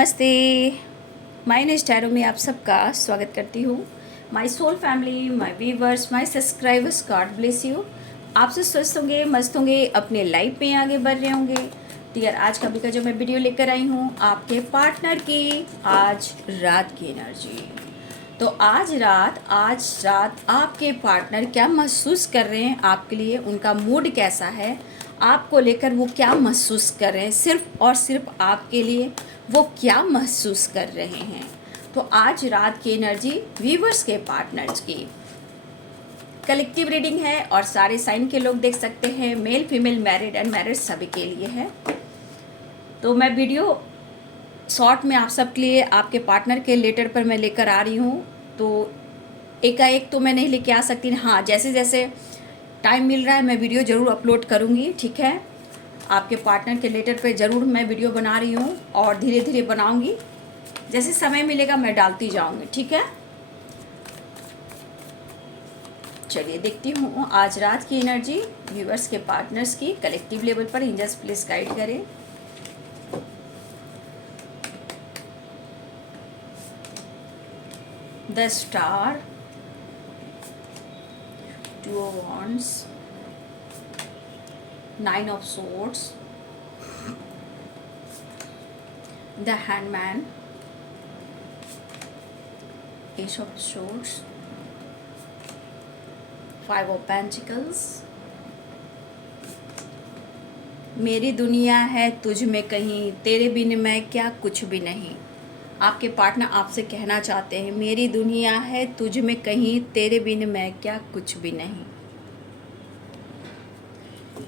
नमस्ते। My name tarot में आप सबका स्वागत करती हूँ। My soul family, my viewers, my subscribers, God bless you. आप सब स्वस्थ होंगे, मस्त होंगे, अपने लाइफ में आगे बढ़ रहे होंगे। तो यार आज का जो मैं वीडियो लेकर आई हूँ आपके पार्टनर की आज रात की एनर्जी। तो आज रात आपके पार्टनर क्या महसूस कर रहे हैं आपके लिए, उनका मूड कैसा है, आपको लेकर वो क्या महसूस कर रहे हैं, सिर्फ और सिर्फ आपके लिए वो क्या महसूस कर रहे हैं। तो आज रात की एनर्जी व्यूवर्स के पार्टनर्स की कलेक्टिव रीडिंग है और सारे साइन के लोग देख सकते हैं, मेल फीमेल मैरिड अनमैरिड सभी के लिए है। तो मैं वीडियो शॉर्ट में आप सबके लिए आपके पार्टनर के लेटर पर मैं लेकर आ रही हूँ। तो एकाएक तो मैं नहीं लेके आ सकती, हाँ जैसे जैसे टाइम मिल रहा है मैं वीडियो ज़रूर अपलोड करूँगी, ठीक है। आपके पार्टनर के लेटर पे ज़रूर मैं वीडियो बना रही हूँ और धीरे धीरे बनाऊँगी, जैसे समय मिलेगा मैं डालती जाऊँगी, ठीक है। चलिए देखती हूँ आज रात की एनर्जी व्यूअर्स के पार्टनर्स की कलेक्टिव लेवल पर। एंजल्स प्लीज गाइड करें। The star, two of wands, nine of swords, the handman, S of swords, five of pentacles. मेरी दुनिया है तुझ में कहीं, तेरे बिन मैं क्या कुछ भी नहीं। आपके पार्टनर आपसे कहना चाहते हैं मेरी दुनिया है तुझ में कहीं, तेरे बिन मैं क्या कुछ भी नहीं।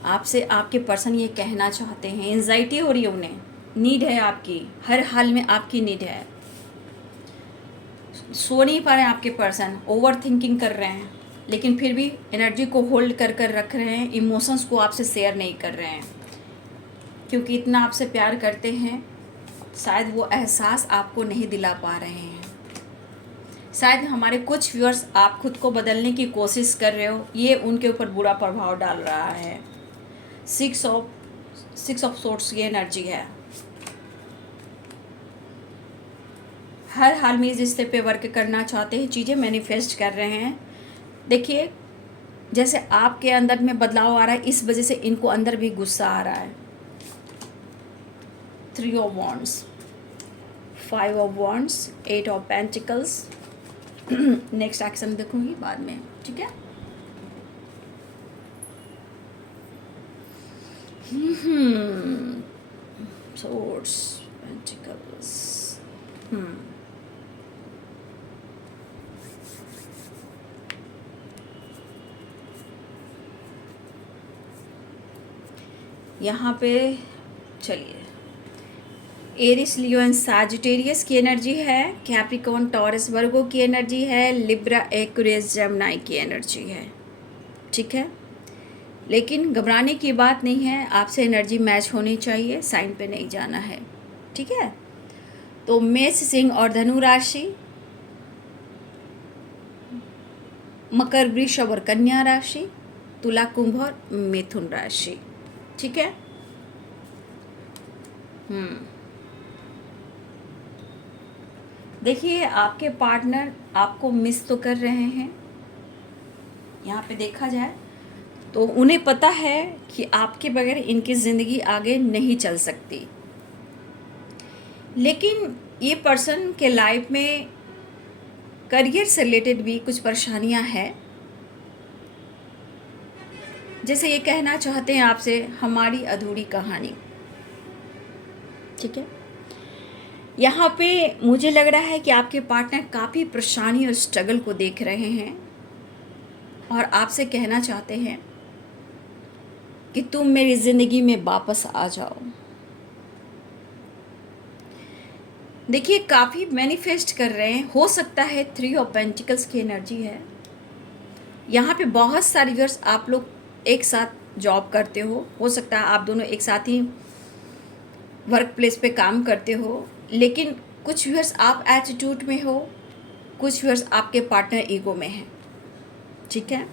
आपसे आपके पर्सन ये कहना चाहते हैं, एंजाइटी हो रही है उन्हें, नीड है आपकी, हर हाल में आपकी नीड है। सो नहीं पा रहे हैं आपके पर्सन, ओवर थिंकिंग कर रहे हैं, लेकिन फिर भी एनर्जी को होल्ड कर कर रख रहे हैं, इमोशंस को आपसे शेयर नहीं कर रहे हैं क्योंकि इतना आपसे प्यार करते हैं। शायद वो एहसास आपको नहीं दिला पा रहे हैं। शायद हमारे कुछ व्यूअर्स आप खुद को बदलने की कोशिश कर रहे हो, ये उनके ऊपर बुरा प्रभाव डाल रहा है। सिक्स ऑफ सोर्ड्स की एनर्जी है। हर हाल में इस रिश्ते पे वर्क करना चाहते हैं, चीज़ें मैनिफेस्ट कर रहे हैं। देखिए जैसे आपके अंदर में बदलाव आ रहा है, इस वजह से इनको अंदर भी गुस्सा आ रहा है। Three of wands, five of wands, eight of pentacles. Next action देखूंगी बाद में, ठीक है। Swords, pentacles. यहाँ पे चलिए एरिस, लियो एंड सैजिटेरियस की एनर्जी है, कैप्रिकॉर्न, टॉरस, वर्गो की एनर्जी है, लिब्रा, एक्वेरियस, जेमिनी की एनर्जी है, ठीक है। लेकिन घबराने की बात नहीं है, आपसे एनर्जी मैच होनी चाहिए, साइन पे नहीं जाना है, ठीक है। तो मेष, सिंह और धनु राशि, मकर, वृषभ और कन्या राशि, तुला, कुंभ और मिथुन राशि, ठीक है। देखिए आपके पार्टनर आपको मिस तो कर रहे हैं, यहाँ पे देखा जाए तो उन्हें पता है कि आपके बगैर इनकी ज़िंदगी आगे नहीं चल सकती। लेकिन ये पर्सन के लाइफ में करियर से रिलेटेड भी कुछ परेशानियां हैं। जैसे ये कहना चाहते हैं आपसे हमारी अधूरी कहानी, ठीक है। यहाँ पे मुझे लग रहा है कि आपके पार्टनर काफ़ी परेशानी और स्ट्रगल को देख रहे हैं और आपसे कहना चाहते हैं कि तुम मेरी ज़िंदगी में वापस आ जाओ। देखिए काफ़ी मैनिफेस्ट कर रहे हैं, हो सकता है थ्री ऑफ पेंटिकल्स की एनर्जी है। यहाँ पे बहुत सारे व्यूअर्स आप लोग एक साथ जॉब करते हो सकता है आप दोनों एक साथ ही वर्क प्लेस पे काम करते हो, लेकिन कुछ व्यूअर्स आप एटीट्यूड में हो, कुछ व्यूअर्स आपके पार्टनर ईगो में हैं, ठीक है।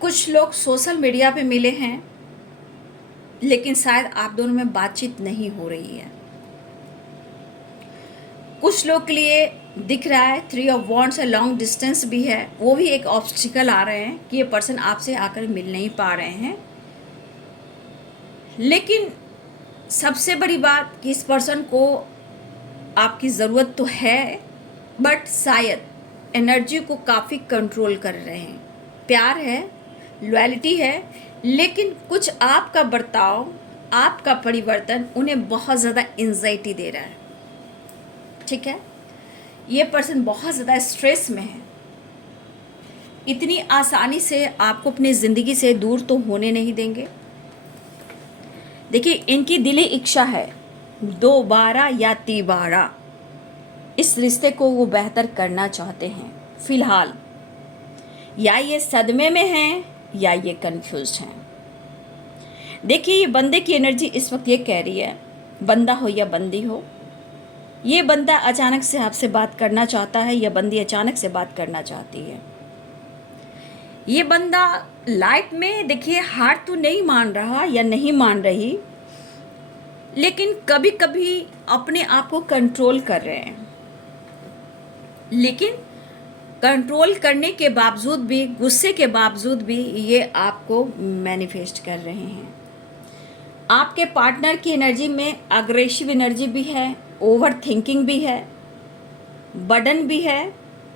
कुछ लोग सोशल मीडिया पे मिले हैं लेकिन शायद आप दोनों में बातचीत नहीं हो रही है, कुछ लोग के लिए दिख रहा है 3 of Wands है, लॉन्ग डिस्टेंस भी है, वो भी एक ऑब्स्टिकल आ रहे हैं कि ये पर्सन आपसे आकर मिल नहीं पा रहे हैं। लेकिन सबसे बड़ी बात कि इस पर्सन को आपकी ज़रूरत तो है, बट शायद एनर्जी को काफ़ी कंट्रोल कर रहे हैं। प्यार है, लॉयल्टी है, लेकिन कुछ आपका बर्ताव, आपका परिवर्तन उन्हें बहुत ज़्यादा एंजाइटी दे रहा है। ठीक है, ये पर्सन बहुत ज़्यादा स्ट्रेस में है, इतनी आसानी से आपको अपनी ज़िंदगी से दूर तो होने नहीं देंगे। देखिए, इनकी दिली इच्छा है दोबारा या तिबारा इस रिश्ते को वो बेहतर करना चाहते हैं। फिलहाल या ये सदमे में हैं या ये कंफ्यूज हैं। देखिए, ये बंदे की एनर्जी इस वक्त ये कह रही है, बंदा हो या बंदी हो, ये बंदा अचानक से आपसे बात करना चाहता है या बंदी अचानक से बात करना चाहती है। ये बंदा लाइफ में देखिए हार तो नहीं मान रहा या नहीं मान रही, लेकिन कभी कभी अपने आप को कंट्रोल कर रहे हैं। लेकिन कंट्रोल करने के बावजूद भी, गुस्से के बावजूद भी ये आपको मैनिफेस्ट कर रहे हैं। आपके पार्टनर की एनर्जी में अग्रेसिव एनर्जी भी है, ओवर थिंकिंग भी है, बर्डन भी है,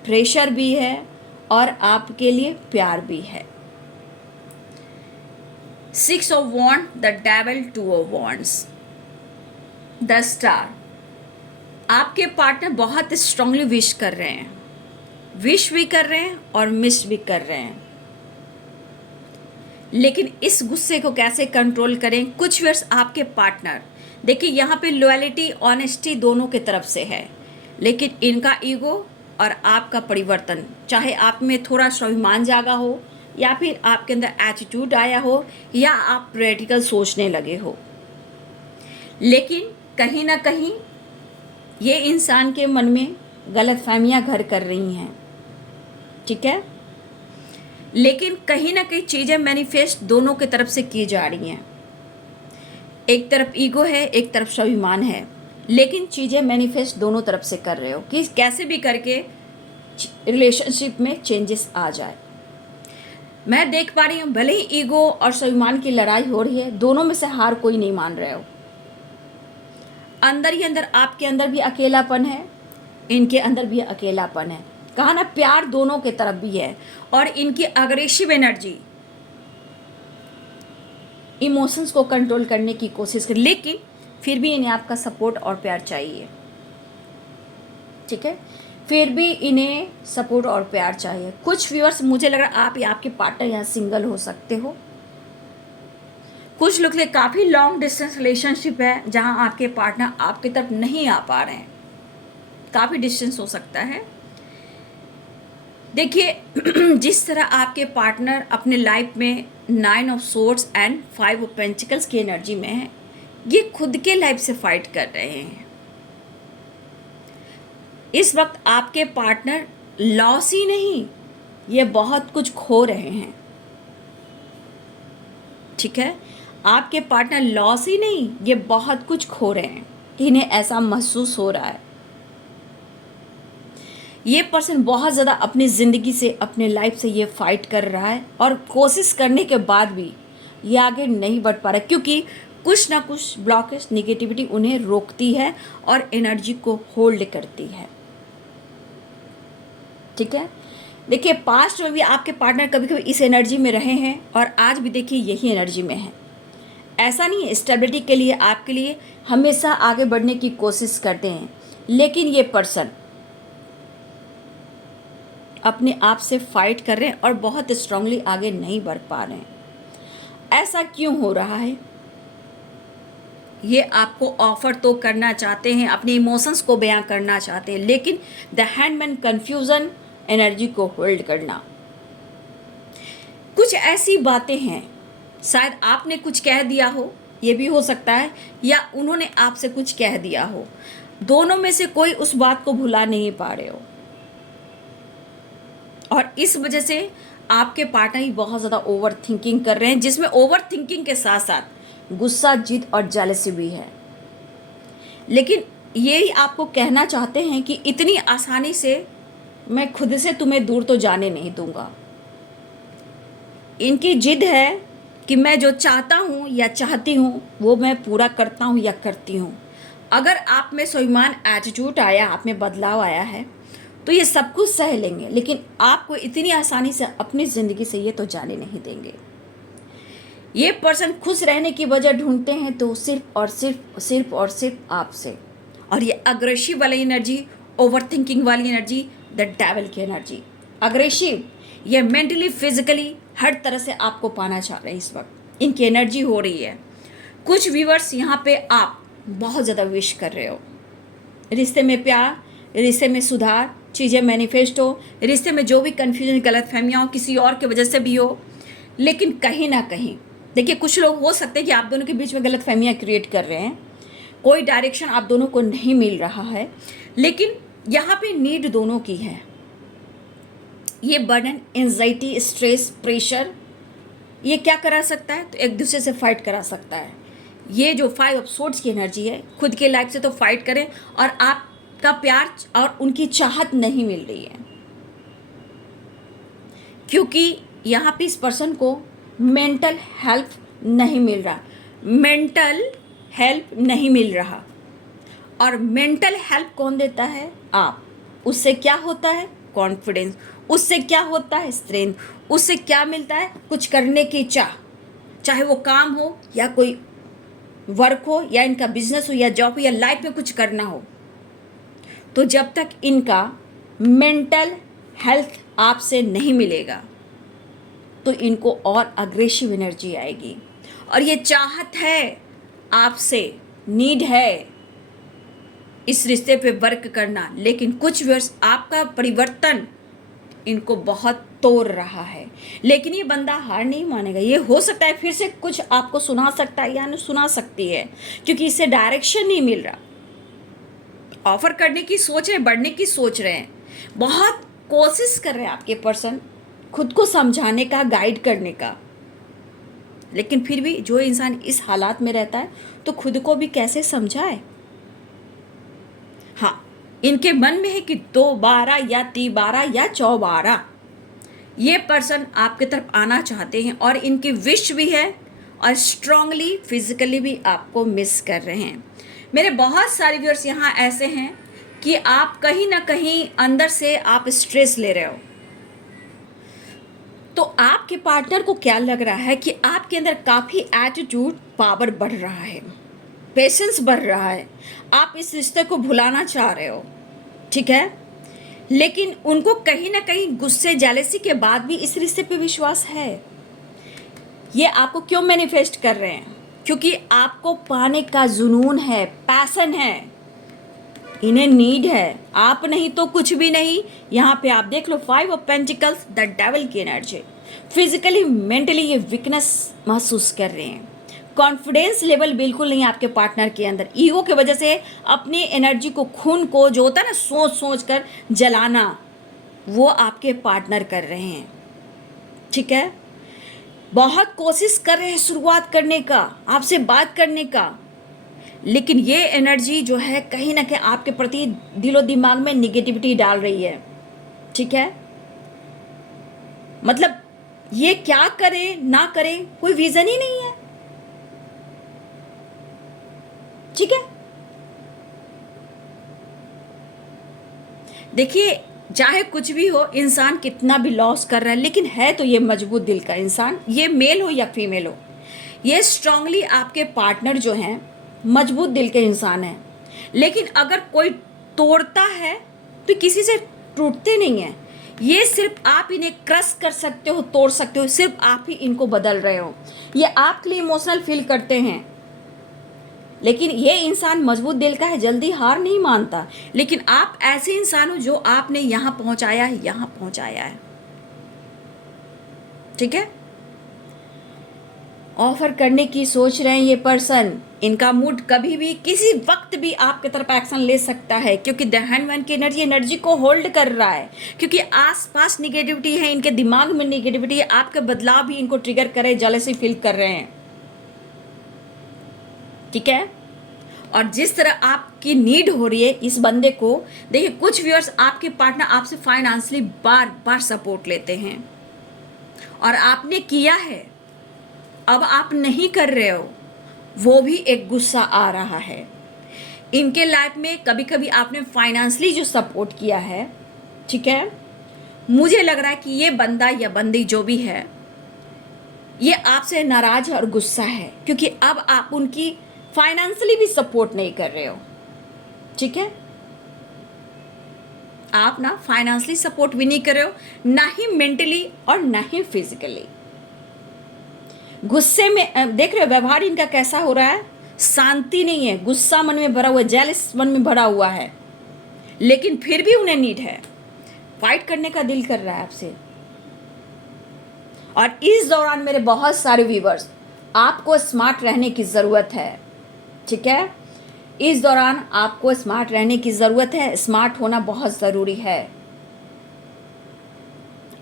प्रेशर भी है और आपके लिए प्यार भी है। 6 of Wands, the devil, 2 of Wands, the star. आपके पार्टनर बहुत स्ट्रांगली विश कर रहे हैं, विश भी कर रहे हैं और मिस भी कर रहे हैं। लेकिन इस गुस्से को कैसे कंट्रोल करें? कुछ वर्ष आपके पार्टनर, देखिए यहाँ पे लॉयल्टी, ऑनेस्टी दोनों की तरफ से है, लेकिन इनका ईगो और आपका परिवर्तन, चाहे आप में थोड़ा स्वाभिमान जागा हो या फिर आपके अंदर एटीट्यूड आया हो या आप प्रैक्टिकल सोचने लगे हो, लेकिन कहीं ना कहीं ये इंसान के मन में गलतफहमियां घर कर रही हैं। ठीक है, लेकिन कहीं ना कहीं चीज़ें मैनिफेस्ट दोनों की तरफ से की जा रही हैं। एक तरफ ईगो है, एक तरफ स्वाभिमान है, लेकिन चीज़ें मैनिफेस्ट दोनों तरफ से कर रहे हो कि कैसे भी करके रिलेशनशिप में चेंजेस आ जाए। मैं देख पा रही हूँ, भले ही ईगो और स्वाभिमान की लड़ाई हो रही है, दोनों में से हार कोई नहीं मान रहे हो। अंदर ही अंदर आपके अंदर भी अकेलापन है, इनके अंदर भी अकेलापन है। कहा ना, प्यार दोनों के तरफ भी है और इनकी अग्रेसिव एनर्जी इमोशंस को कंट्रोल करने की कोशिश कर, लेकिन फिर भी इन्हें आपका सपोर्ट और प्यार चाहिए। ठीक है, फिर भी इन्हें सपोर्ट और प्यार चाहिए। कुछ व्यूअर्स, मुझे लग रहा है आप या आपके पार्टनर यहाँ सिंगल हो सकते हो। कुछ लोग के काफ़ी लॉन्ग डिस्टेंस रिलेशनशिप है जहाँ आपके पार्टनर आपकी तरफ नहीं आ पा रहे हैं, काफ़ी डिस्टेंस हो सकता है। देखिए, जिस तरह आपके पार्टनर अपने लाइफ में 9 of Swords and 5 of Pentacles की एनर्जी में है, ये खुद के लाइफ से फाइट कर रहे हैं। इस वक्त आपके पार्टनर लॉस ही नहीं, ये बहुत कुछ खो रहे हैं। ठीक है, आपके पार्टनर लॉस ही नहीं, ये बहुत कुछ खो रहे हैं, इन्हें ऐसा महसूस हो रहा है। ये पर्सन बहुत ज़्यादा अपनी ज़िंदगी से, अपने लाइफ से ये फाइट कर रहा है और कोशिश करने के बाद भी ये आगे नहीं बढ़ पा रहा, क्योंकि कुछ ना कुछ ब्लॉकेज, निगेटिविटी उन्हें रोकती है और एनर्जी को होल्ड करती है। ठीक है, देखिए, पास्ट में भी आपके पार्टनर कभी कभी इस एनर्जी में रहे हैं और आज भी देखिए यही एनर्जी में है। ऐसा नहीं है, स्टेबिलिटी के लिए, आपके लिए हमेशा आगे बढ़ने की कोशिश करते हैं, लेकिन ये पर्सन अपने आप से फाइट कर रहे हैं और बहुत स्ट्रांगली आगे नहीं बढ़ पा रहे हैं। ऐसा क्यों हो रहा है? ये आपको ऑफर तो करना चाहते हैं, अपने इमोशंस को बयां करना चाहते हैं, लेकिन द हैंडमैन, कंफ्यूजन, एनर्जी को होल्ड करना। कुछ ऐसी बातें हैं, शायद आपने कुछ कह दिया हो, ये भी हो सकता है, या उन्होंने आपसे कुछ कह दिया हो। दोनों में से कोई उस बात को भुला नहीं पा रहे हो और इस वजह से आपके पार्टनर ही बहुत ज़्यादा ओवर थिंकिंग कर रहे हैं, जिसमें ओवर थिंकिंग के साथ साथ गुस्सा, जिद और जेलसी भी है। लेकिन यही आपको कहना चाहते हैं कि इतनी आसानी से मैं खुद से तुम्हें दूर तो जाने नहीं दूंगा। इनकी जिद है कि मैं जो चाहता हूँ या चाहती हूँ वो मैं पूरा करता हूँ या करती हूँ। अगर आप में स्वाभिमान एटीट्यूड आया, आप में बदलाव आया है, तो ये सब कुछ सह लेंगे, लेकिन आपको इतनी आसानी से अपनी ज़िंदगी से ये तो जाने नहीं देंगे। ये पर्सन खुश रहने की वजह ढूंढते हैं तो सिर्फ आपसे। और ये अग्रेसिव वाली एनर्जी, ओवर थिंकिंग वाली एनर्जी, द डेविल की एनर्जी, अग्रेसिव, ये मेंटली फिजिकली हर तरह से आपको पाना चाह रहे हैं। इस वक्त इनकी एनर्जी हो रही है। कुछ व्यूअर्स यहाँ पे आप बहुत ज़्यादा विश कर रहे हो, रिश्ते में प्यार, रिश्ते में सुधार, चीज़ें मैनिफेस्ट हो, रिश्ते में जो भी कन्फ्यूजन, गलत फहमियाँ हो, किसी और की वजह से भी हो, लेकिन कहीं ना कहीं देखिए कुछ लोग हो सकते हैं कि आप दोनों के बीच में गलत फहमियाँ क्रिएट कर रहे हैं, कोई डायरेक्शन आप दोनों को नहीं मिल रहा है, लेकिन यहाँ पे नीड दोनों की है। ये बर्डन, एंजाइटी, स्ट्रेस, प्रेशर, ये क्या करा सकता है? तो एक दूसरे से फाइट करा सकता है। ये जो 5 ऑफ सोर्ड्स की एनर्जी है, खुद के लाइफ से तो फाइट करें, और आपका प्यार और उनकी चाहत नहीं मिल रही है, क्योंकि यहाँ पे इस पर्सन को मेंटल हेल्प नहीं मिल रहा, मेंटल हेल्प नहीं मिल रहा। और मेंटल हेल्प कौन देता है? आप। उससे क्या होता है? कॉन्फिडेंस। उससे क्या होता है? स्ट्रेंथ। उससे क्या मिलता है? कुछ करने की चाह, चाहे वो काम हो या कोई वर्क हो या इनका बिजनेस हो या जॉब हो या लाइफ में कुछ करना हो। तो जब तक इनका मेंटल हेल्थ आपसे नहीं मिलेगा तो इनको और अग्रेसिव एनर्जी आएगी। और ये चाहत है आपसे, नीड है इस रिश्ते पे वर्क करना, लेकिन कुछ वर्ष आपका परिवर्तन इनको बहुत तोड़ रहा है। लेकिन ये बंदा हार नहीं मानेगा। ये हो सकता है फिर से कुछ आपको सुना सकता है या नहीं सुना सकती है, क्योंकि इसे डायरेक्शन नहीं मिल रहा। ऑफर करने की सोच रहे हैं, बढ़ने की सोच रहे हैं, बहुत कोशिश कर रहे हैं आपके पर्सन खुद को समझाने का, गाइड करने का, लेकिन फिर भी जो इंसान इस हालात में रहता है तो खुद को भी कैसे समझाए। हाँ, इनके मन में है कि 2 12 या 3 12 या 4 12 ये पर्सन आपके तरफ आना चाहते हैं, और इनकी विश भी है, और स्ट्रांगली फिजिकली भी आपको मिस कर रहे हैं। मेरे बहुत सारे व्यूअर्स यहाँ ऐसे हैं कि आप कहीं ना कहीं अंदर से आप स्ट्रेस ले रहे हो। तो आपके पार्टनर को क्या लग रहा है कि आपके अंदर काफ़ी एटीट्यूड, पावर बढ़ रहा है, पेशेंस बढ़ रहा है, आप इस रिश्ते को भुलाना चाह रहे हो, ठीक है, लेकिन उनको कहीं ना कहीं गुस्से, जेलसी के बाद भी इस रिश्ते पे विश्वास है। ये आपको क्यों मैनिफेस्ट कर रहे हैं? क्योंकि आपको पाने का जुनून है, पैशन है, इन्हें नीड है। आप नहीं तो कुछ भी नहीं। यहाँ पे आप देख लो 5 ऑफ पेंटिकल्स, द डेविल की एनर्जी। फिजिकली, मेंटली ये वीकनेस महसूस कर रहे हैं। कॉन्फिडेंस लेवल बिल्कुल नहीं आपके पार्टनर के अंदर। ईगो की वजह से अपनी एनर्जी को, खून को, जो होता है ना सोच सोच कर जलाना, वो आपके पार्टनर कर रहे हैं, ठीक है। बहुत कोशिश कर रहे हैं शुरुआत करने का, आपसे बात करने का, लेकिन ये एनर्जी जो है कहीं ना कहीं आपके प्रति दिलो दिमाग में निगेटिविटी डाल रही है, ठीक है। मतलब ये क्या करे ना करे कोई विजन ही नहीं है, ठीक है। देखिए, चाहे कुछ भी हो, इंसान कितना भी लॉस कर रहा है, लेकिन है तो ये मजबूत दिल का इंसान, ये मेल हो या फीमेल हो, ये स्ट्रांगली आपके पार्टनर जो हैं मजबूत दिल के इंसान हैं। लेकिन अगर कोई तोड़ता है तो किसी से टूटते नहीं हैं। ये सिर्फ आप इन्हें क्रश कर सकते हो, तोड़ सकते हो, सिर्फ आप ही इनको बदल रहे हो। ये आपके लिए इमोशनल फील करते हैं, लेकिन ये इंसान मजबूत दिल का है, जल्दी हार नहीं मानता। लेकिन आप ऐसे इंसान हो जो आपने यहाँ पहुँचाया है, यहाँ पहुँचाया है, ठीक है। ऑफर करने की सोच रहे हैं ये पर्सन। इनका मूड कभी भी, किसी वक्त भी आपके तरफ एक्शन ले सकता है, क्योंकि द हैंडमैन की एनर्जी को होल्ड कर रहा है, क्योंकि आसपास निगेटिविटी है, इनके दिमाग में निगेटिविटी है, आपके बदलाव भी इनको ट्रिगर करे, जेलसी फील कर रहे हैं, ठीक है। और जिस तरह आपकी नीड हो रही है इस बंदे को, देखिए कुछ व्यूअर्स आपके पार्टनर आपसे फाइनेंशियली बार बार सपोर्ट लेते हैं और आपने किया है, अब आप नहीं कर रहे हो, वो भी एक गुस्सा आ रहा है। इनके लाइफ में कभी कभी आपने फाइनेंशियली जो सपोर्ट किया है, ठीक है, मुझे लग रहा है कि ये बंदा या बंदी जो भी है ये आपसे नाराज और गुस्सा है, क्योंकि अब आप उनकी फाइनेंशियली भी सपोर्ट नहीं कर रहे हो। ठीक है, आप ना फाइनेंशियली सपोर्ट भी नहीं कर रहे हो, ना ही मेंटली और ना ही फिजिकली। गुस्से में देख रहे हो व्यवहार इनका कैसा हो रहा है, शांति नहीं है, गुस्सा मन में भरा हुआ है, जेलस मन में भरा हुआ है, लेकिन फिर भी उन्हें नीड है, फाइट करने का दिल कर रहा है आपसे। और इस दौरान मेरे बहुत सारे व्यूवर्स, आपको स्मार्ट रहने की ज़रूरत है। ठीक है, इस दौरान आपको स्मार्ट रहने की ज़रूरत है, स्मार्ट होना बहुत ज़रूरी है।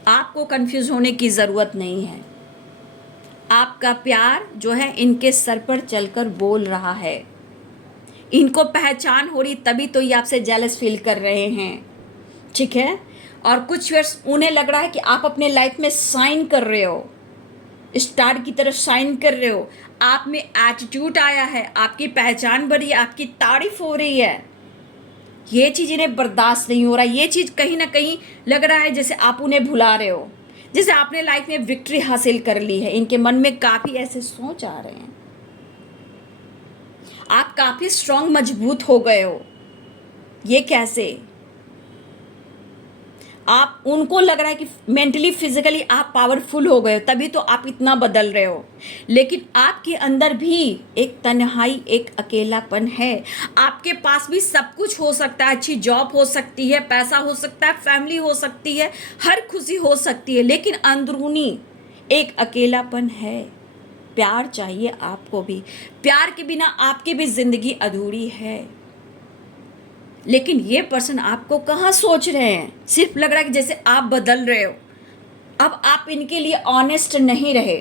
आपको कंफ्यूज होने की ज़रूरत नहीं है। आपका प्यार जो है इनके सर पर चलकर बोल रहा है, इनको पहचान हो रही, तभी तो ये आपसे जेलस फील कर रहे हैं। ठीक है, और कुछ वर्ष उन्हें लग रहा है कि आप अपने लाइफ में शाइन कर रहे हो, स्टार की तरह शाइन कर रहे हो, आप में एटीट्यूड आया है, आपकी पहचान बढ़ी है, आपकी तारीफ हो रही है। ये चीज़ इन्हें बर्दाश्त नहीं हो रहा। ये चीज़ कहीं ना कहीं लग रहा है जैसे आप उन्हें भुला रहे हो, जैसे आपने लाइफ में विक्ट्री हासिल कर ली है। इनके मन में काफ़ी ऐसे सोच आ रहे हैं, आप काफ़ी स्ट्रांग मजबूत हो गए हो। ये कैसे? आप उनको लग रहा है कि मेंटली फिजिकली आप पावरफुल हो गए हो, तभी तो आप इतना बदल रहे हो, लेकिन आपके अंदर भी एक तन्हाई, एक अकेलापन है। आपके पास भी सब कुछ हो सकता है, अच्छी जॉब हो सकती है, पैसा हो सकता है, फैमिली हो सकती है, हर खुशी हो सकती है, लेकिन अंदरूनी एक अकेलापन है। प्यार चाहिए आपको भी, प्यार के बिना आपकी भी जिंदगी अधूरी है। लेकिन ये पर्सन आपको कहाँ सोच रहे हैं, सिर्फ लग रहा है कि जैसे आप बदल रहे हो। अब आप इनके लिए ऑनेस्ट नहीं रहे।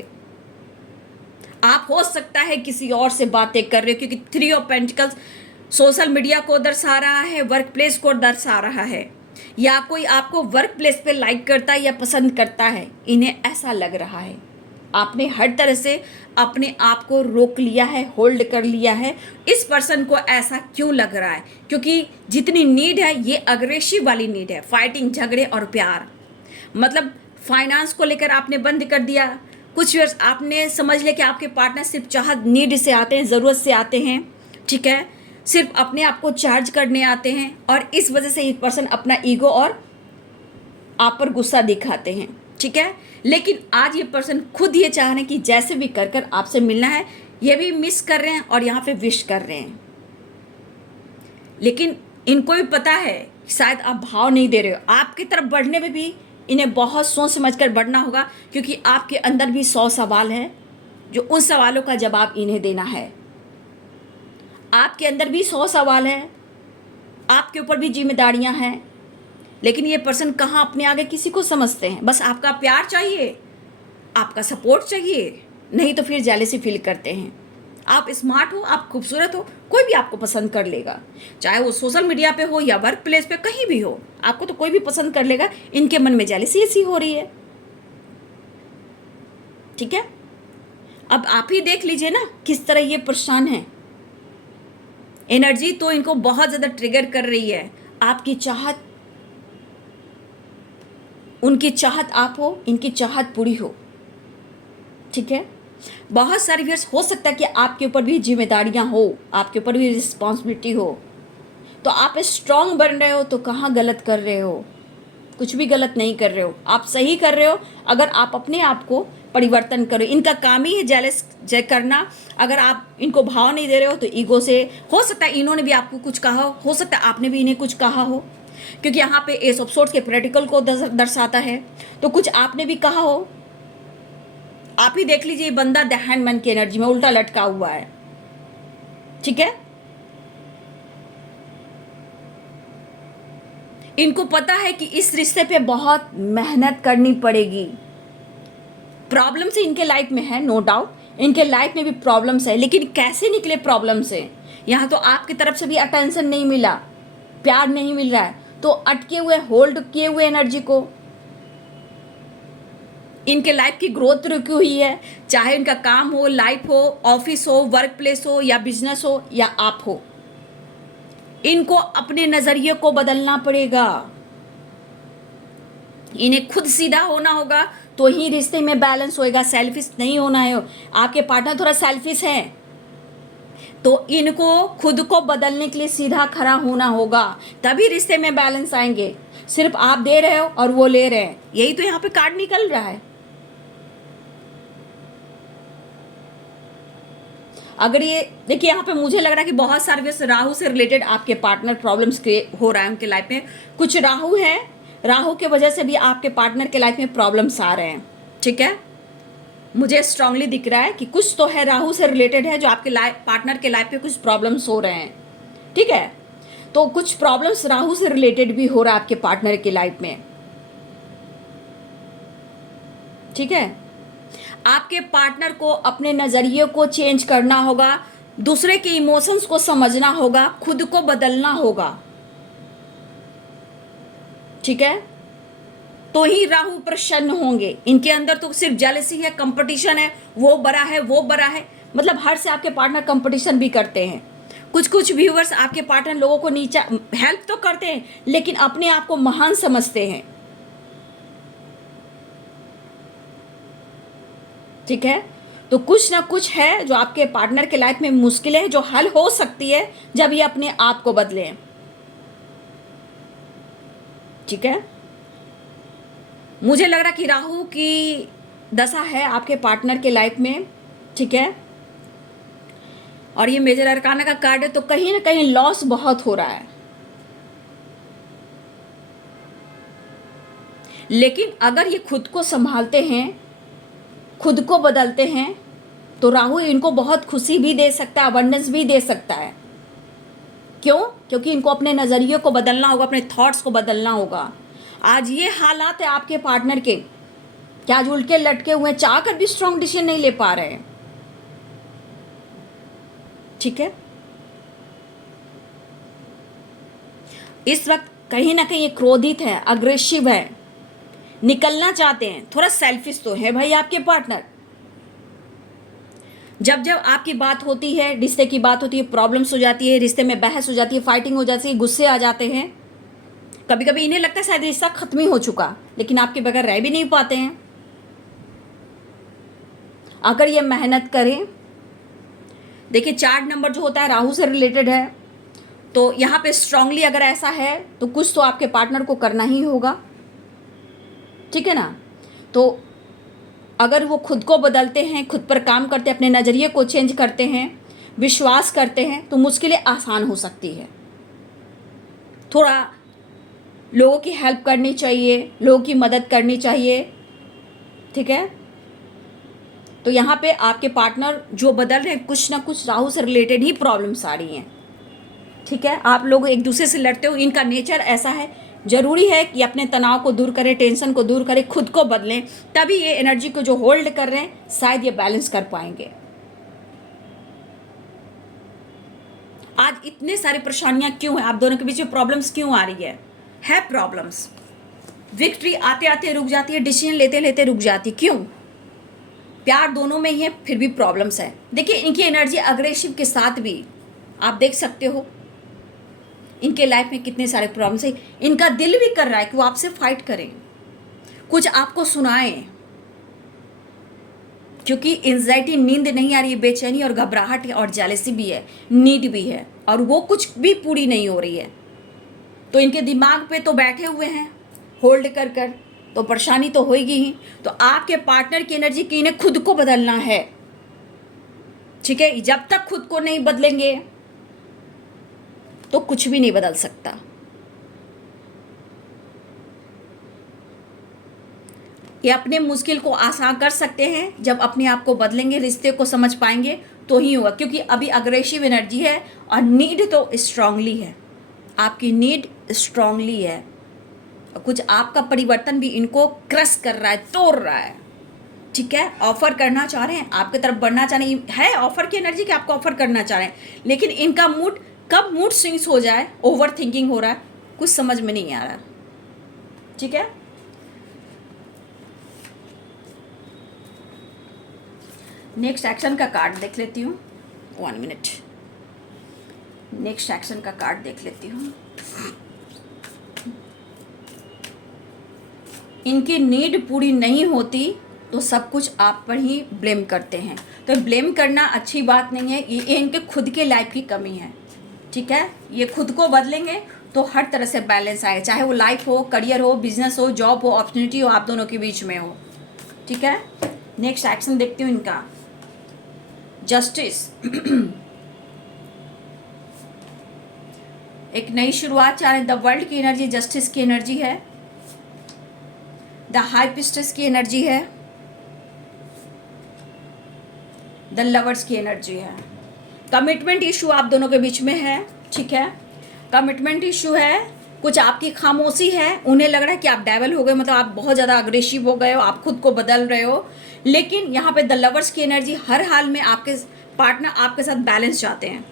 आप हो सकता है किसी और से बातें कर रहे हो, क्योंकि 3 ऑफ पेंटिकल्स सोशल मीडिया को दर्शा रहा है, वर्क प्लेस को दर्शा रहा है, या कोई आपको वर्क प्लेस पे लाइक करता है या पसंद करता है, इन्हें ऐसा लग रहा है। आपने हर तरह से अपने आप को रोक लिया है, होल्ड कर लिया है। इस पर्सन को ऐसा क्यों लग रहा है? क्योंकि जितनी नीड है ये अग्रेसिव वाली नीड है, फाइटिंग, झगड़े और प्यार। मतलब फाइनेंस को लेकर आपने बंद कर दिया। कुछ वर्ष आपने समझ लिया कि आपके पार्टनर सिर्फ चाहत नीड से आते हैं, ज़रूरत से आते हैं। ठीक है, सिर्फ अपने आप को चार्ज करने आते हैं, और इस वजह से ये पर्सन अपना ईगो और आप पर गुस्सा दिखाते हैं। ठीक है, लेकिन आज ये पर्सन खुद ये चाह रहे हैं कि जैसे भी कर कर आपसे मिलना है, ये भी मिस कर रहे हैं और यहाँ पे विश कर रहे हैं। लेकिन इनको भी पता है कि शायद आप भाव नहीं दे रहे हो। आपकी तरफ बढ़ने में भी इन्हें बहुत सोच समझ कर बढ़ना होगा, क्योंकि आपके अंदर भी 100 सवाल हैं, जो उन सवालों का जवाब इन्हें देना है। आपके अंदर भी 100 सवाल हैं, आपके ऊपर भी जिम्मेदारियां हैं, लेकिन ये पर्सन कहाँ अपने आगे किसी को समझते हैं। बस आपका प्यार चाहिए, आपका सपोर्ट चाहिए, नहीं तो फिर जेलसी फील करते हैं। आप स्मार्ट हो, आप खूबसूरत हो, कोई भी आपको पसंद कर लेगा, चाहे वो सोशल मीडिया पे हो या वर्क प्लेस पे, कहीं भी हो, आपको तो कोई भी पसंद कर लेगा। इनके मन में जेलसी ऐसी हो रही है। ठीक है, अब आप ही देख लीजिए ना किस तरह ये परेशान है। एनर्जी तो इनको बहुत ज़्यादा ट्रिगर कर रही है। आपकी चाहत, उनकी चाहत आप हो, इनकी चाहत पूरी हो। ठीक है, बहुत सारी व्यूअर्स हो सकता है कि आपके ऊपर भी जिम्मेदारियां हो, आपके ऊपर भी रिस्पॉन्सिबिलिटी हो, तो आप स्ट्रांग बन रहे हो तो कहाँ गलत कर रहे हो? कुछ भी गलत नहीं कर रहे हो, आप सही कर रहे हो। अगर आप अपने आप को परिवर्तन करो, इनका काम ही है जेलस करना। अगर आप इनको भाव नहीं दे रहे हो तो ईगो से, हो सकता है इन्होंने भी आपको कुछ कहा हो सकता है आपने भी इन्हें कुछ कहा हो, क्योंकि यहाँ पे एस ऑफ सोर्ड्स के प्रैक्टिकल को दर्शाता है, तो कुछ आपने भी कहा हो। आप ही देख लीजिए, बंदा द हैंडमैन की एनर्जी में उल्टा लटका हुआ है। ठीक है, इनको पता है कि इस रिश्ते पे बहुत मेहनत करनी पड़ेगी। प्रॉब्लम से इनके लाइफ में है, नो डाउट, इनके लाइफ में भी प्रॉब्लम्स है, लेकिन कैसे निकले प्रॉब्लम से? यहाँ तो आपकी तरफ से भी अटेंशन नहीं मिला, प्यार नहीं मिल रहा है, तो अटके हुए, होल्ड किए हुए एनर्जी को, इनके लाइफ की ग्रोथ रुकी हुई है। चाहे इनका काम हो, लाइफ हो, ऑफिस हो, वर्क प्लेस हो, या बिजनेस हो, या आप हो, इनको अपने नजरिए को बदलना पड़ेगा। इन्हें खुद सीधा होना होगा, तो ही रिश्ते में बैलेंस होएगा। सेल्फिश नहीं होना है। आपके पार्टनर थोड़ा सेल्फिश है, तो इनको खुद को बदलने के लिए सीधा खड़ा होना होगा, तभी रिश्ते में बैलेंस आएंगे। सिर्फ आप दे रहे हो और वो ले रहे हैं, यही तो यहाँ पे कार्ड निकल रहा है। अगर ये देखिए, यहाँ पे मुझे लग रहा है कि बहुत सारे राहु से रिलेटेड आपके पार्टनर प्रॉब्लम्स हो रहा है उनके लाइफ में। कुछ राहु है, राहु के वजह से भी आपके पार्टनर के लाइफ में प्रॉब्लम्स आ रहे हैं। ठीक है, मुझे स्ट्रांगली दिख रहा है कि कुछ तो है राहु से रिलेटेड है, जो आपके पार्टनर के लाइफ में कुछ प्रॉब्लम्स हो रहे हैं। ठीक है, तो कुछ प्रॉब्लम्स राहु से रिलेटेड भी हो रहा है आपके पार्टनर की लाइफ में। ठीक है, आपके पार्टनर को अपने नजरिए को चेंज करना होगा, दूसरे के इमोशंस को समझना होगा, खुद को बदलना होगा। ठीक है, तो ही राहु प्रसन्न होंगे। इनके अंदर तो सिर्फ जेलसी है, कंपटीशन है, वो बड़ा है, वो बड़ा है, मतलब हर से आपके पार्टनर कंपटीशन भी करते हैं। कुछ कुछ व्यूअर्स आपके पार्टनर लोगों को नीचा हेल्प तो करते हैं, लेकिन अपने आप को महान समझते हैं। ठीक है, तो कुछ ना कुछ है जो आपके पार्टनर के लाइफ में मुश्किलें हैं, जो हल हो सकती है जब ये अपने आप को बदले। ठीक है, मुझे लग रहा कि राहु की दशा है आपके पार्टनर के लाइफ में। ठीक है, और ये मेजर अरकाना का कार्ड है, तो कहीं ना कहीं लॉस बहुत हो रहा है। लेकिन अगर ये खुद को संभालते हैं, खुद को बदलते हैं, तो राहु इनको बहुत खुशी भी दे सकता है, अबंडेंस भी दे सकता है। क्यों? क्योंकि इनको अपने नज़रिए को बदलना होगा, अपने थॉट्स को बदलना होगा। आज ये हालात है आपके पार्टनर के कि आज उल्टे लटके हुए, चाह कर भी स्ट्रॉन्ग डिसीजन नहीं ले पा रहे हैं। ठीक है, इस वक्त कहीं ना कहीं ये क्रोधित है, अग्रेसिव है, निकलना चाहते हैं, थोड़ा सेल्फिश तो है भाई आपके पार्टनर। जब जब आपकी बात होती है, रिश्ते की बात होती है, प्रॉब्लम्स हो जाती है, रिश्ते में बहस हो जाती है, फाइटिंग हो जाती है, गुस्से आ जाते हैं। कभी कभी इन्हें लगता है शायद रिश्ता खत्म ही हो चुका, लेकिन आपके बगैर रह भी नहीं पाते हैं। अगर ये मेहनत करें, देखिए 4 नंबर जो होता है राहु से रिलेटेड है, तो यहाँ पे स्ट्रांगली अगर ऐसा है तो कुछ तो आपके पार्टनर को करना ही होगा। ठीक है ना, तो अगर वो खुद को बदलते हैं, खुद पर काम करते हैं, अपने नज़रिए को चेंज करते हैं, विश्वास करते हैं, तो मुश्किलें आसान हो सकती है। थोड़ा लोगों की हेल्प करनी चाहिए, लोगों की मदद करनी चाहिए। ठीक है, तो यहाँ पे आपके पार्टनर जो बदल रहे हैं, कुछ ना कुछ राहु से रिलेटेड ही प्रॉब्लम्स आ रही हैं। ठीक है, आप लोग एक दूसरे से लड़ते हो, इनका नेचर ऐसा है। जरूरी है कि अपने तनाव को दूर करें, टेंशन को दूर करें, खुद को बदलें, तभी ये एनर्जी को जो होल्ड कर रहे हैं शायद ये बैलेंस कर पाएंगे। आज इतने सारी परेशानियां क्यों हैं? आप दोनों के बीच में प्रॉब्लम्स क्यों आ रही है प्रॉब्लम्स। विक्ट्री आते आते रुक जाती है, डिसीजन लेते लेते रुक जाती, क्यों? प्यार दोनों में ही है, फिर भी प्रॉब्लम्स है। देखिए इनकी एनर्जी अग्रेसिव के साथ भी आप देख सकते हो इनके लाइफ में कितने सारे प्रॉब्लम्स है। इनका दिल भी कर रहा है कि वो आपसे फाइट करें, कुछ आपको सुनाएं, क्योंकि एंजाइटी, नींद नहीं आ रही है, बेचैनी और घबराहट है, और जेलसी भी है, नीड भी है, और वो कुछ भी पूरी नहीं हो रही है। तो इनके दिमाग पे तो बैठे हुए हैं होल्ड कर कर, तो परेशानी तो होगी ही। तो आपके पार्टनर की एनर्जी की इन्हें खुद को बदलना है। ठीक है, जब तक खुद को नहीं बदलेंगे तो कुछ भी नहीं बदल सकता। ये अपने मुश्किल को आसान कर सकते हैं जब अपने आप को बदलेंगे, रिश्ते को समझ पाएंगे तो ही होगा। क्योंकि अभी अग्रेसिव एनर्जी है और नीड तो स्ट्रांगली है, आपकी नीड स्ट्रांगली है, और कुछ आपका परिवर्तन भी इनको क्रश कर रहा है, तोड़ रहा है। ठीक है, ऑफर करना चाह रहे हैं, आपकी तरफ बढ़ना चाह रहे हैं, है ऑफर की एनर्जी कि आपको ऑफर करना चाह रहे हैं, लेकिन इनका मूड कब मूड स्विंग्स हो जाए, ओवर थिंकिंग हो रहा है, कुछ समझ में नहीं आ रहा। ठीक है, नेक्स्ट एक्शन का कार्ड देख लेती हूँ, 1 मिनट। नेक्स्ट एक्शन का कार्ड देख लेती हूँ। इनकी नीड पूरी नहीं होती तो सब कुछ आप पर ही ब्लेम करते हैं। तो ब्लेम करना अच्छी बात नहीं है, ये इनके खुद के लाइफ की कमी है। ठीक है, ये खुद को बदलेंगे तो हर तरह से बैलेंस आएगा, चाहे वो लाइफ हो, करियर हो, बिजनेस हो, जॉब हो, अपॉर्चुनिटी हो, आप दोनों के बीच में हो। ठीक है, नेक्स्ट एक्शन देखती हूँ इनका, जस्टिस। एक नई शुरुआत चाहे, द वर्ल्ड की एनर्जी जस्टिस की एनर्जी है, द हाई प्रीस्टेस की एनर्जी है, द लवर्स की एनर्जी है। कमिटमेंट इशू आप दोनों के बीच में है। ठीक है, कमिटमेंट इशू है, कुछ आपकी खामोशी है, उन्हें लग रहा है कि आप डेवल हो गए, मतलब आप बहुत ज़्यादा अग्रेसिव हो गए हो, आप खुद को बदल रहे हो। लेकिन यहाँ पे द लवर्स की एनर्जी, हर हाल में आपके पार्टनर आपके साथ बैलेंस चाहते हैं,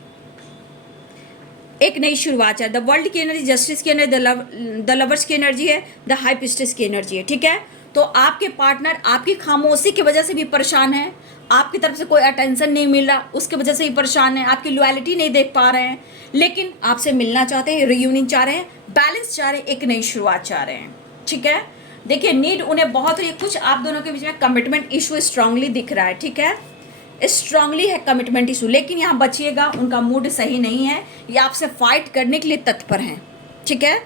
एक नई शुरुआत है। द वर्ल्ड की एनर्जी जस्टिस की एनर्जी, द लवर्स की एनर्जी है, द हाई प्रीस्टेस की एनर्जी है। ठीक है, तो आपके पार्टनर आपकी खामोशी की वजह से भी परेशान है, आपकी तरफ से कोई अटेंशन नहीं मिल रहा उसके वजह से ही परेशान है, आपकी लॉयल्टी नहीं देख पा रहे हैं, लेकिन आपसे मिलना चाहते हैं, रियूनियन चाह रहे हैं, बैलेंस चाह रहे हैं, एक नई शुरुआत चाह रहे हैं। ठीक है, देखिए नीड उन्हें बहुत हो, कुछ आप दोनों के बीच में कमिटमेंट इशू स्ट्रांगली दिख रहा है। ठीक है, स्ट्रांगली है कमिटमेंट इशू, लेकिन यहाँ बचिएगा, उनका मूड सही नहीं है, ये आपसे फाइट करने के लिए तत्पर हैं। ठीक है,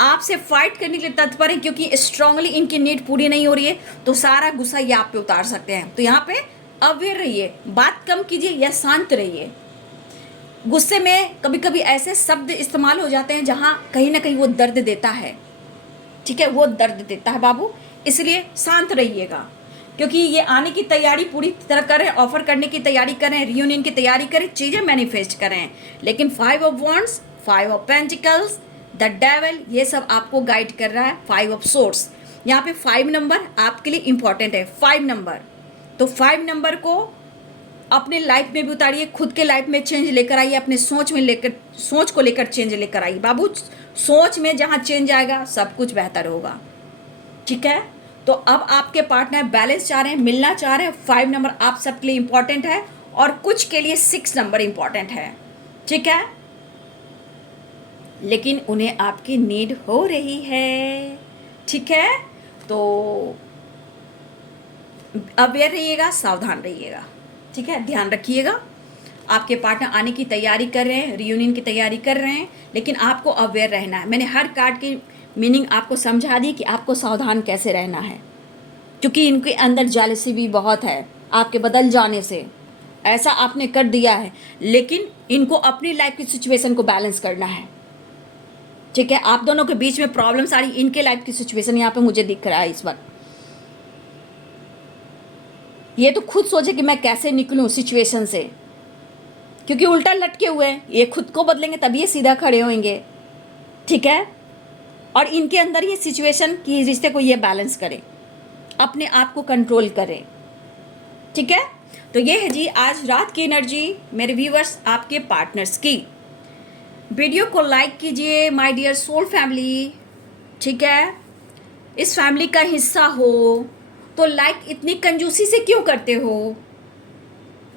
आपसे फाइट करने के लिए तत्पर है, क्योंकि स्ट्रांगली इनकी नीड पूरी नहीं हो रही है, तो सारा गुस्सा ये आप पे उतार सकते हैं। तो यहाँ पे अवेयर रहिए, बात कम कीजिए या शांत रहिए। गुस्से में कभी कभी ऐसे शब्द इस्तेमाल हो जाते हैं जहाँ कहीं ना कहीं वो दर्द देता है। ठीक है, वो दर्द देता है बाबू, इसलिए शांत रहिएगा, क्योंकि ये आने की तैयारी पूरी तरह करें, ऑफर करने की तैयारी करें, रियूनियन की तैयारी करें, चीज़ें मैनिफेस्ट करें, लेकिन 5 of wands, 5 of pentacles, the devil, ये सब आपको गाइड कर रहा है। 5 ऑफ सोर्ड्स, यहाँ पे 5 नंबर आपके लिए इंपॉर्टेंट है, 5 नंबर। तो 5 नंबर को अपने लाइफ में भी उतारिए, खुद के लाइफ में चेंज लेकर आइए, अपने सोच को लेकर चेंज लेकर आइए बाबू। सोच में जहाँ चेंज आएगा सब कुछ बेहतर होगा। ठीक है, तो अब आपके पार्टनर बैलेंस चाह रहे हैं, मिलना चाह रहे हैं, 5 नंबर आप सबके लिए इंपॉर्टेंट है, और कुछ के लिए 6 नंबर इंपॉर्टेंट है। ठीक है, लेकिन उन्हें आपकी नीड हो रही है। ठीक है, तो अवेयर रहिएगा, सावधान रहिएगा। ठीक है, ध्यान रखिएगा, आपके पार्टनर आने की तैयारी कर रहे हैं, रियूनियन की तैयारी कर रहे हैं, लेकिन आपको अवेयर रहना है। मैंने हर कार्ड की मीनिंग आपको समझा दी कि आपको सावधान कैसे रहना है, क्योंकि इनके अंदर जेलसी भी बहुत है आपके बदल जाने से, ऐसा आपने कर दिया है, लेकिन इनको अपनी लाइफ की सिचुएशन को बैलेंस करना है। ठीक है, आप दोनों के बीच में प्रॉब्लम सारी इनके लाइफ की सिचुएशन यहाँ पे मुझे दिख रहा है इस वक्त। ये तो खुद सोचे कि मैं कैसे निकलूं सिचुएशन से, क्योंकि उल्टा लटके हुए हैं, ये खुद को बदलेंगे तभी ये सीधा खड़े होंगे। ठीक है, और इनके अंदर ये सिचुएशन की रिश्ते को ये बैलेंस करें, अपने आप को कंट्रोल करें। ठीक है, तो ये है जी आज रात की एनर्जी मेरे व्यूअर्स, आपके पार्टनर्स की। वीडियो को लाइक कीजिए माय डियर सोल फैमिली। ठीक है, इस फैमिली का हिस्सा हो तो लाइक इतनी कंजूसी से क्यों करते हो?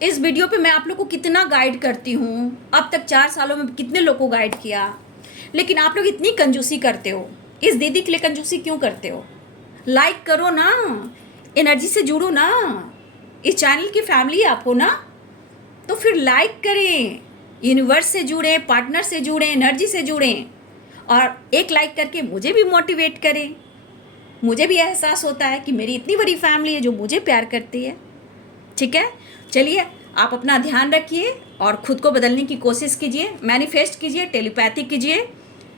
इस वीडियो पे मैं आप लोग को कितना गाइड करती हूँ, अब तक 4 सालों में कितने लोग को गाइड किया, लेकिन आप लोग इतनी कंजूसी करते हो। इस दीदी के लिए कंजूसी क्यों करते हो? लाइक करो ना, एनर्जी से जुड़ो ना, इस चैनल की फैमिली आपको ना, तो फिर लाइक करें, यूनिवर्स से जुड़ें, पार्टनर से जुड़ें, एनर्जी से जुड़ें, और एक लाइक करके मुझे भी मोटिवेट करें। मुझे भी एहसास होता है कि मेरी इतनी बड़ी फैमिली है जो मुझे प्यार करती है। ठीक है, चलिए आप अपना ध्यान रखिए और खुद को बदलने की कोशिश कीजिए, मैनिफेस्ट कीजिए, टेलीपैथी कीजिए,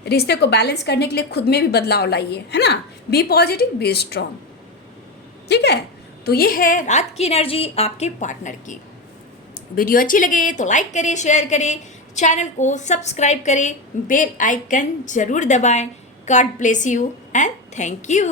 रिश्ते को बैलेंस करने के लिए खुद में भी बदलाव लाइए, है ना। Be positive, be strong. ठीक है, तो ये है रात की एनर्जी आपके पार्टनर की। वीडियो अच्छी लगे तो लाइक करें, शेयर करें, चैनल को सब्सक्राइब करें, बेल आइकन जरूर दबाएं। God bless you and thank you.